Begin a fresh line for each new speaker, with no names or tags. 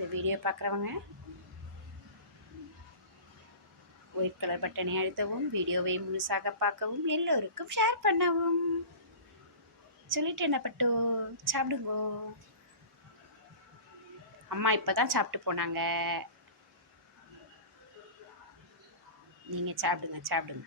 இந்த வீடியோ பார்க்குறவங்க white colour பட்டனை அழுத்தவும் வீடியோவை முழுசாக பார்க்கவும் எல்லோருக்கும் ஷேர் பண்ணவும். சொல்லிட்டு என்ன பட்டு சாப்பிடுங்கோ. அம்மா இப்போ தான் சாப்பிட்டு போனாங்க. நீங்கள் சாப்பிடுங்க சாப்பிடுங்க.